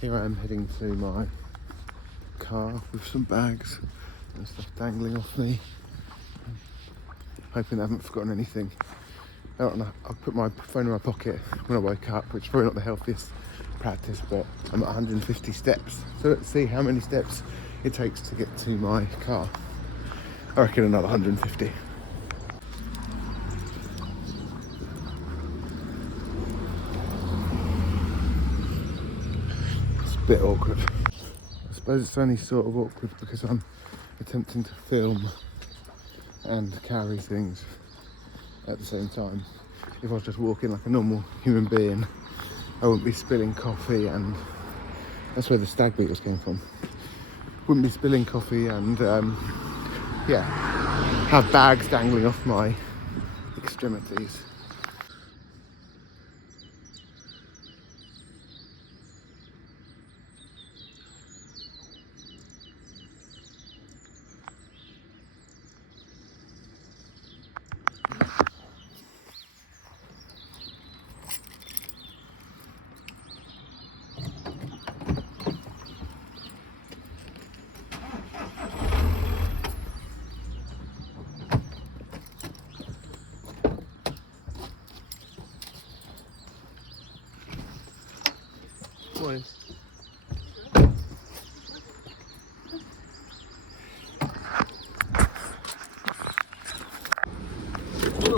Here I am heading to my car with some bags and stuff dangling off me. Hoping I haven't forgotten anything. I don't know, I'll put my phone in my pocket when I wake up, which is probably not the healthiest practice, but I'm at 150 steps. So let's see how many steps it takes to get to my car. I reckon another 150. It's a bit awkward. I suppose it's only sort of awkward because I'm attempting to film and carry things at the same time. If I was just walking like a normal human being, I wouldn't be spilling coffee, and that's where the stag beetles came from. Wouldn't be spilling coffee and yeah, have bags dangling off my extremities. Morning.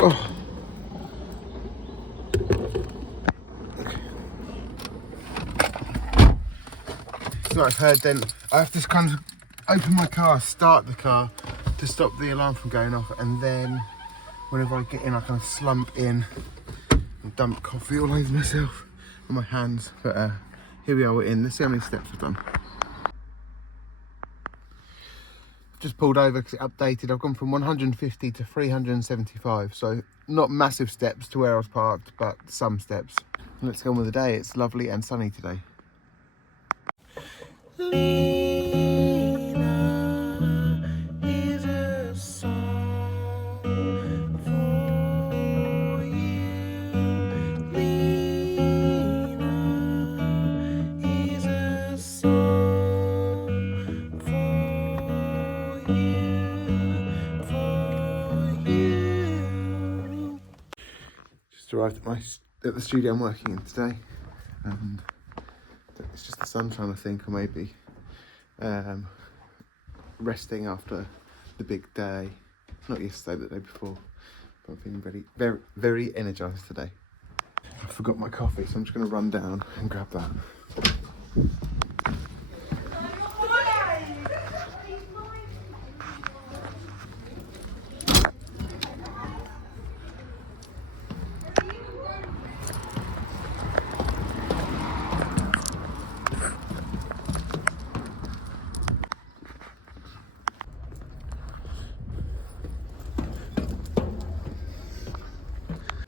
Oh. So I've heard then, I have to kind of open my car, start the car to stop the alarm from going off, and then whenever I get in I kind of slump in and dump coffee all over myself and my hands. But here we are, we're in. Let's see how many steps we've done. Just pulled over because it updated. I've gone from 150 to 375, so not massive steps to where I was parked, but some steps. Let's go on with the day. It's lovely and sunny today. Just arrived at the studio I'm working in today, and it's just the sunshine, I think, or maybe resting after the big day. Not yesterday, but the day before. But I'm feeling very, very energised today. I forgot my coffee, so I'm just going to run down and grab that.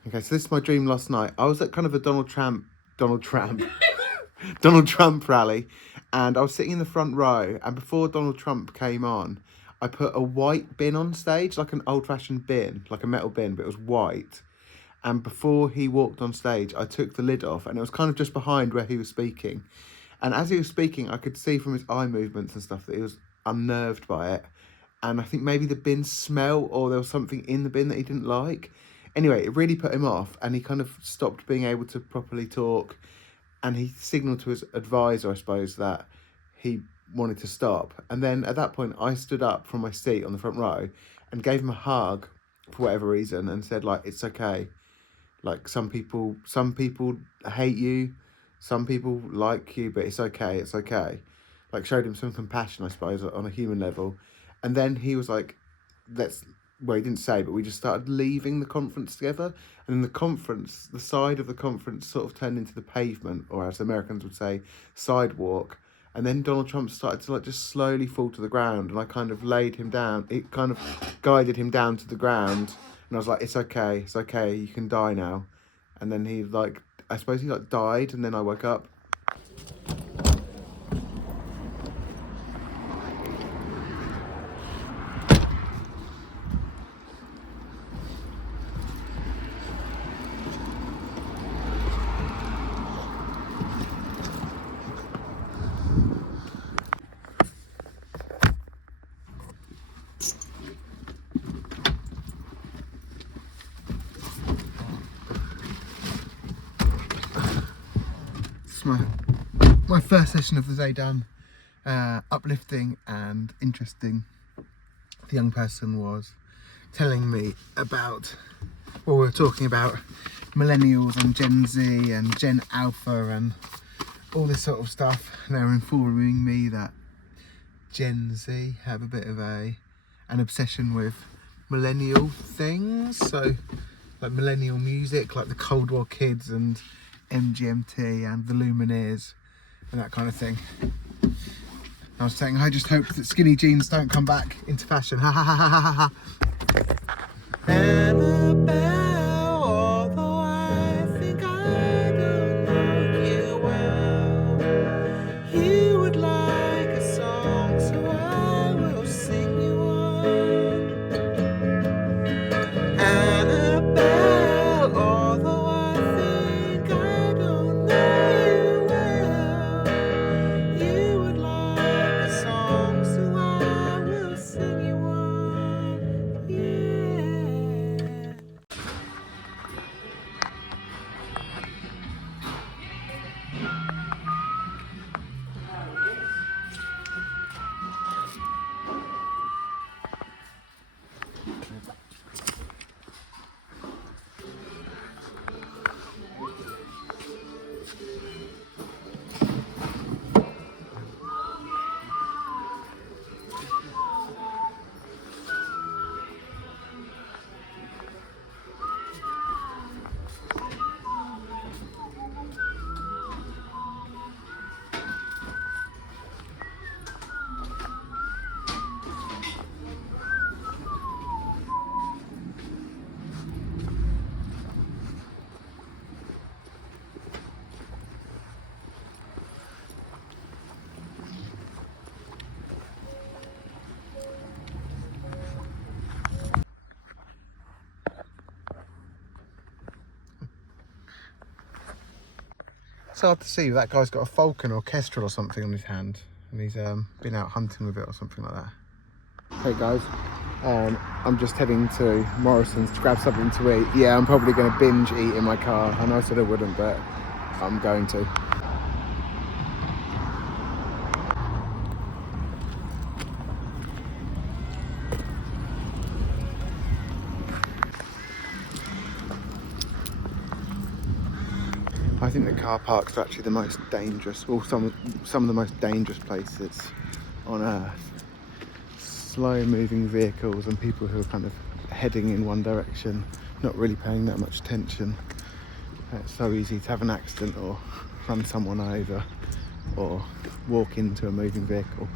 Okay, so this is my dream last night. I was at kind of a Donald Trump rally, and I was sitting in the front row, and before Donald Trump came on, I put a white bin on stage, like an old-fashioned bin, like a metal bin, but it was white. And before he walked on stage, I took the lid off, and it was kind of just behind where he was speaking. And as he was speaking, I could see from his eye movements and stuff that he was unnerved by it. And I think maybe the bin smell, or there was something in the bin that he didn't like. Anyway, it really put him off, and he kind of stopped being able to properly talk. And he signalled to his advisor, I suppose, that he wanted to stop. And then at that point, I stood up from my seat on the front row and gave him a hug for whatever reason, and said, like, it's okay. Like, some people hate you, some people like you, but it's okay, it's okay. Like, showed him some compassion, I suppose, on a human level. And then he was like, well, he didn't say, but we just started leaving the conference together. And then the side of the conference sort of turned into the pavement, or as the Americans would say, sidewalk. And then Donald Trump started to, like, just slowly fall to the ground, and I kind of laid him down. It kind of guided him down to the ground, and I was like, it's okay, you can die now. And then he, like, I suppose he, like, died, and then I woke up. my first session of the day done. Uplifting and interesting. The young person was telling me about, well, we were talking about millennials and Gen Z and Gen Alpha and all this sort of stuff. And they were informing me that Gen Z have a bit of an obsession with millennial things. So like millennial music, like the Cold War Kids and MGMT and the Lumineers and that kind of thing. I was saying, I just hope that skinny jeans don't come back into fashion. Ha ha ha ha ha ha. Annabelle, although I think I don't know you well, you would like a song, so I will sing you one. Annabelle, although I think I don't know you well, you would like a song, so I will sing you one. Yeah. It's hard to see, but that guy's got a falcon or kestrel or something on his hand, and he's been out hunting with it or something like that. Hey guys, I'm just heading to Morrison's to grab something to eat. Yeah, I'm probably going to binge eat in my car. I know I said I wouldn't, but I'm going to. I think the car parks are actually the most dangerous, well, some of the most dangerous places on earth. Slow moving vehicles and people who are kind of heading in one direction, not really paying that much attention. It's so easy to have an accident or run someone over or walk into a moving vehicle.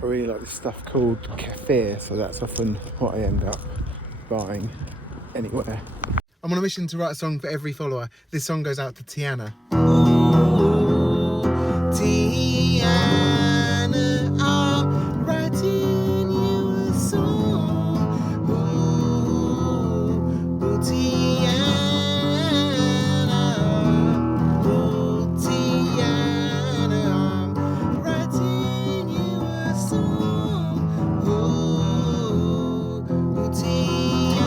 I really like this stuff called kefir, so that's often what I end up buying anywhere. I'm on a mission to write a song for every follower. This song goes out to Tiana. Ooh, Tiana, I'm writing you a song. Ooh, Tiana, ooh, Tiana, I'm writing you a song. Ooh, Tiana.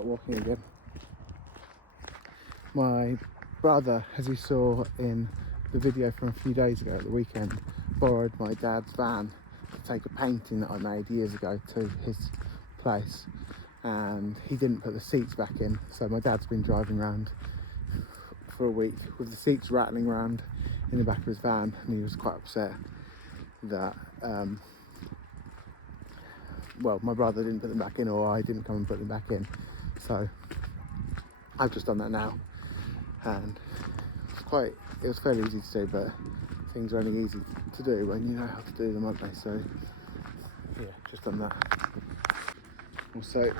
out walking again. My brother, as you saw in the video from a few days ago at the weekend, borrowed my dad's van to take a painting that I made years ago to his place, and he didn't put the seats back in, so my dad's been driving around for a week with the seats rattling around in the back of his van, and he was quite upset that well, my brother didn't put them back in, or I didn't come and put them back in. So I've just done that now, and it was fairly easy to do, but things are only easy to do when you know how to do them, aren't they? So yeah, just done that. Also,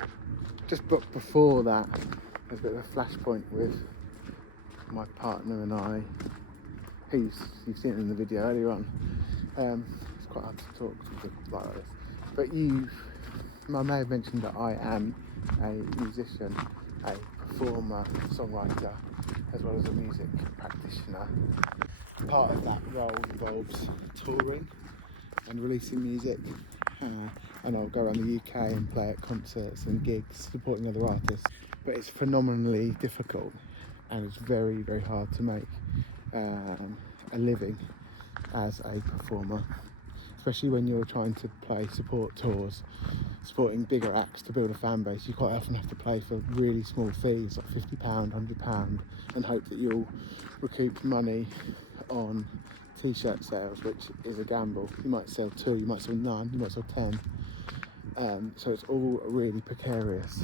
just before that, there's a bit of a flashpoint with my partner and I, who you've seen in the video earlier on. It's quite hard to talk to people like this, but I may have mentioned that I am a musician, a performer, songwriter, as well as a music practitioner. Part of that role involves touring and releasing music, and I'll go around the UK and play at concerts and gigs supporting other artists, but it's phenomenally difficult, and it's very, very hard to make a living as a performer, especially when you're trying to play support tours, supporting bigger acts to build a fan base. You quite often have to play for really small fees, like £50, £100, and hope that you'll recoup money on t-shirt sales, which is a gamble. You might sell 2, you might sell 9, you might sell 10. So it's all really precarious.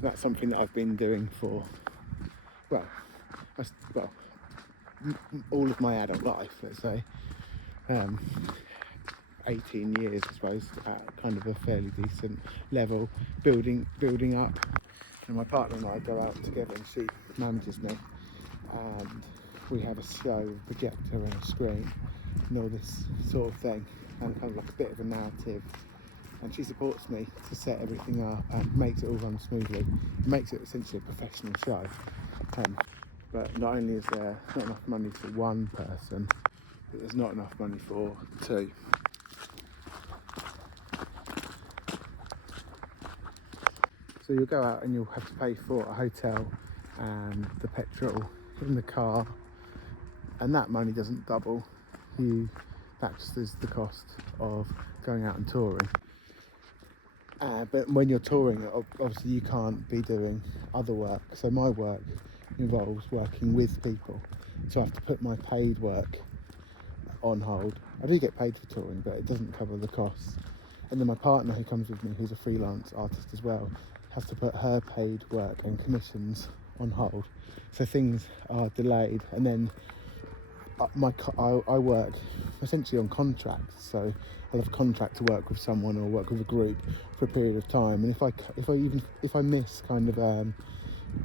That's something that I've been doing for, all of my adult life, let's say. 18 years, I suppose, at kind of a fairly decent level, building up. And my partner and I go out together, and she manages me, and we have a show, a projector and a screen and all this sort of thing, and kind of like a bit of a narrative, and she supports me to set everything up and makes it all run smoothly. It makes it essentially a professional show, but not only is there not enough money for one person, but there's not enough money for 2. So you'll go out and you'll have to pay for a hotel and the petrol in the car, and that money doesn't double. That just is the cost of going out and touring. But when you're touring, obviously you can't be doing other work. So my work involves working with people, so I have to put my paid work on hold. I do get paid for touring, but it doesn't cover the costs. And then my partner, who comes with me, who's a freelance artist as well, has to put her paid work and commissions on hold. So things are delayed, and then I work essentially on contracts. So I'll have a contract to work with someone or work with a group for a period of time, and if I miss kind of a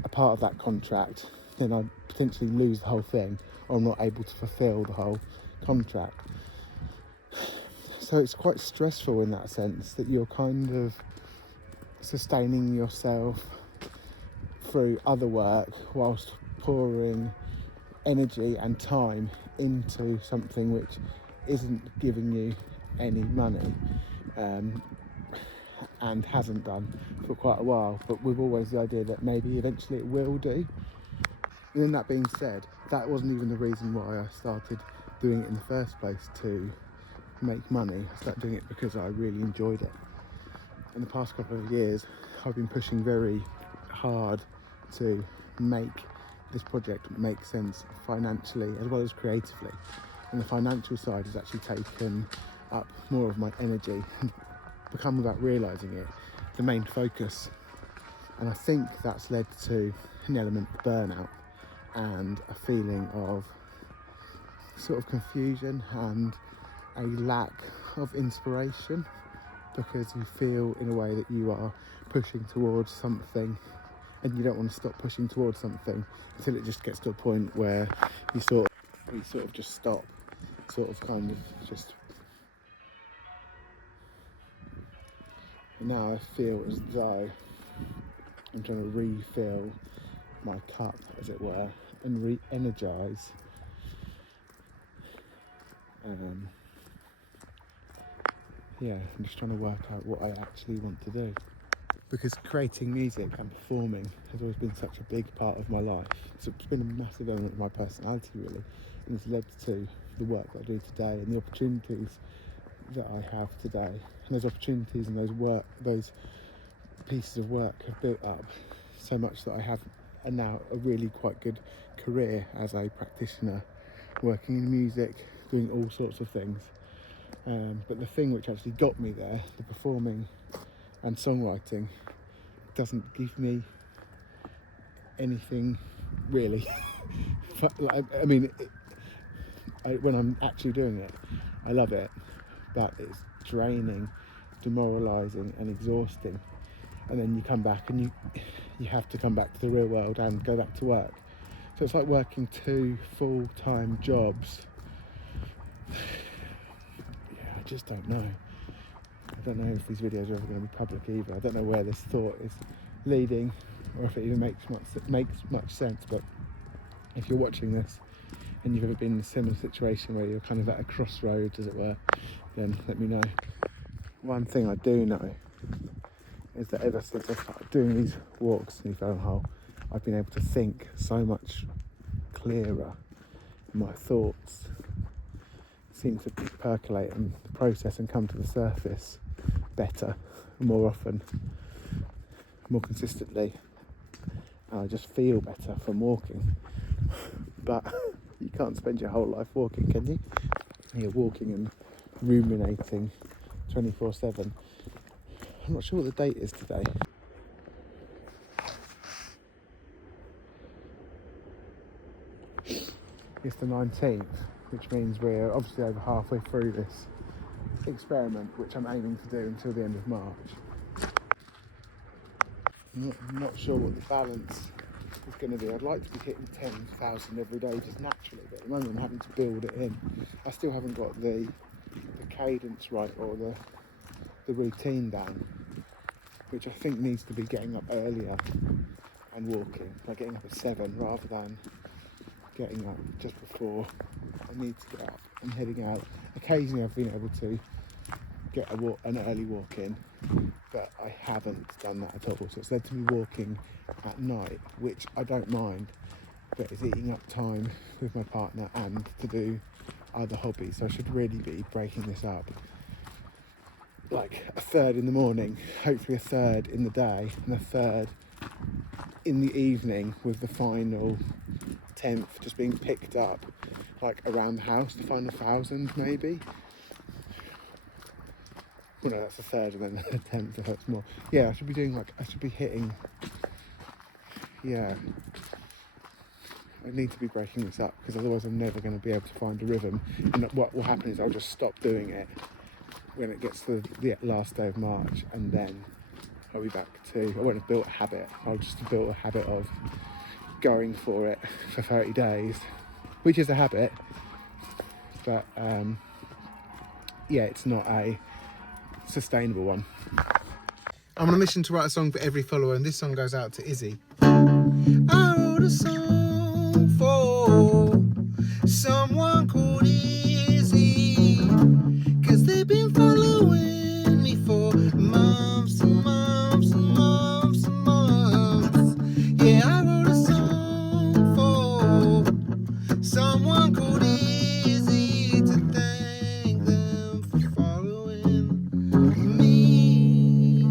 part of that contract, then I potentially lose the whole thing, or I'm not able to fulfill the whole contract. So it's quite stressful in that sense, that you're kind of sustaining yourself through other work whilst pouring energy and time into something which isn't giving you any money, and hasn't done for quite a while, but with always the idea that maybe eventually it will do. And then, that being said, that wasn't even the reason why I started doing it in the first place, to make money. I started doing it because I really enjoyed it. In the past couple of years, I've been pushing very hard to make this project make sense financially as well as creatively, and the financial side has actually taken up more of my energy and become, without realising it, the main focus. And I think that's led to an element of burnout and a feeling of sort of confusion and a lack of inspiration, because you feel in a way that you are pushing towards something and you don't want to stop pushing towards something until it just gets to a point where you sort of just stop, kind of just. And now I feel as though I'm trying to refill my cup, as it were, and re-energise. I'm just trying to work out what I actually want to do, because creating music and performing has always been such a big part of my life. So it's been a massive element of my personality, really, and it's led to the work that I do today and the opportunities that I have today. And those opportunities and those pieces of work have built up so much that I have now a really quite good career as a practitioner, working in music, doing all sorts of things. But the thing which actually got me there, the performing and songwriting, doesn't give me anything really. I mean, when I'm actually doing it, I love it, but it's draining, demoralising and exhausting. And then you come back and you have to come back to the real world and go back to work. So it's like working 2 full-time jobs. Yeah, I just don't know. I don't know if these videos are ever going to be public either. I don't know where this thought is leading or if it even makes much sense. But if you're watching this and you've ever been in a similar situation where you're kind of at a crossroads, as it were, then let me know. One thing I do know is that ever since I started doing these walks in New Hole, I've been able to think so much clearer. My thoughts seem to percolate and process and come to the surface better, more often, more consistently. And I just feel better from walking. But you can't spend your whole life walking, can you? You're walking and ruminating 24/7. I'm not sure what the date is today. It's the 19th, which means we're obviously over halfway through this experiment, which I'm aiming to do until the end of March. I'm not sure what the balance is going to be. I'd like to be hitting 10,000 every day just naturally, but at the moment I'm having to build it in. I still haven't got the cadence right or the routine down, which I think needs to be getting up earlier and walking, like getting up at 7 rather than getting up just before I need to get up and heading out. Occasionally I've been able to get an early walk in, but I haven't done that at all. So it's led to me walking at night, which I don't mind, but it's eating up time with my partner and to do other hobbies. So I should really be breaking this up, like a third in the morning, hopefully a third in the day, and a third in the evening, with the final 10th just being picked up like around the house, the final 1,000 maybe. Well, no, that's a third, and then the 10th if that's more. Yeah, I should be hitting, yeah. I need to be breaking this up, because otherwise I'm never going to be able to find a rhythm. And what will happen is I'll just stop doing it when it gets to the last day of March, and then I'll be back to, I won't have built a habit, I'll just have built a habit of going for it for 30 days, which is a habit, but yeah, it's not a sustainable one. I'm on a mission to write a song for every follower, and this song goes out to Izzy. I wrote a song for someone called Izzy, 'cause they've been following me for months and months and months and months. Yeah, I wrote a song for someone called Izzy to thank them for following me.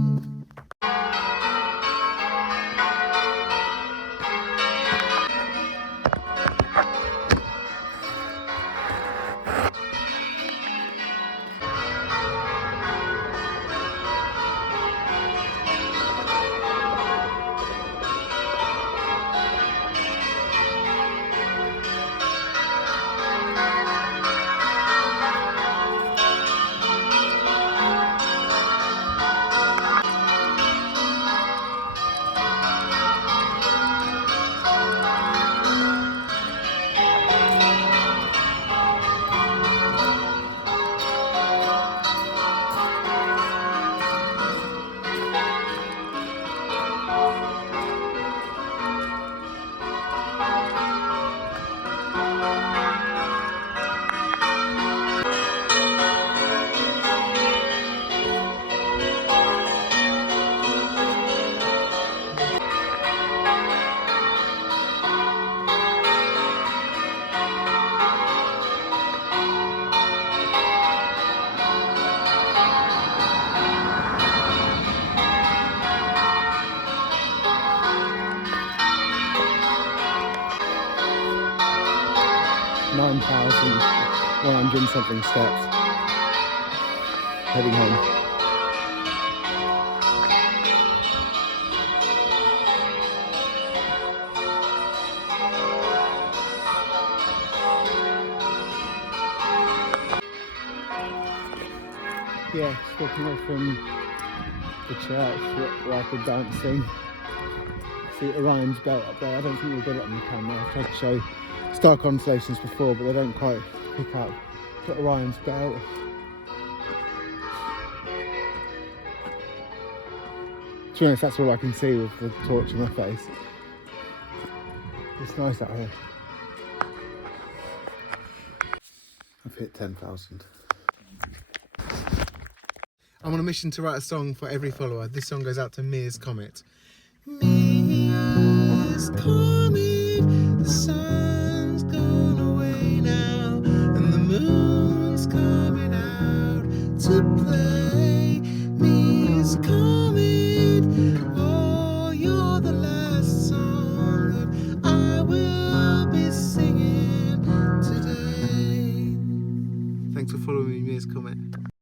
100 and something steps. Heading home. Yeah, just walking off from the church where I've been dancing. See Orion's belt up there. I don't think we'll get it on the camera. I've tried to show star constellations before, but they don't quite pick up. Got Orion's belt. To be honest, that's all I can see with the torch in my face. It's nice out here. I've hit 10,000. I'm on a mission to write a song for every follower. This song goes out to Mears Comet. Mears Comet, the sun's gone away now, and the moon's coming out to play. Mears Comet, oh, you're the last song that I will be singing today. Thanks for following me, Mears Comet.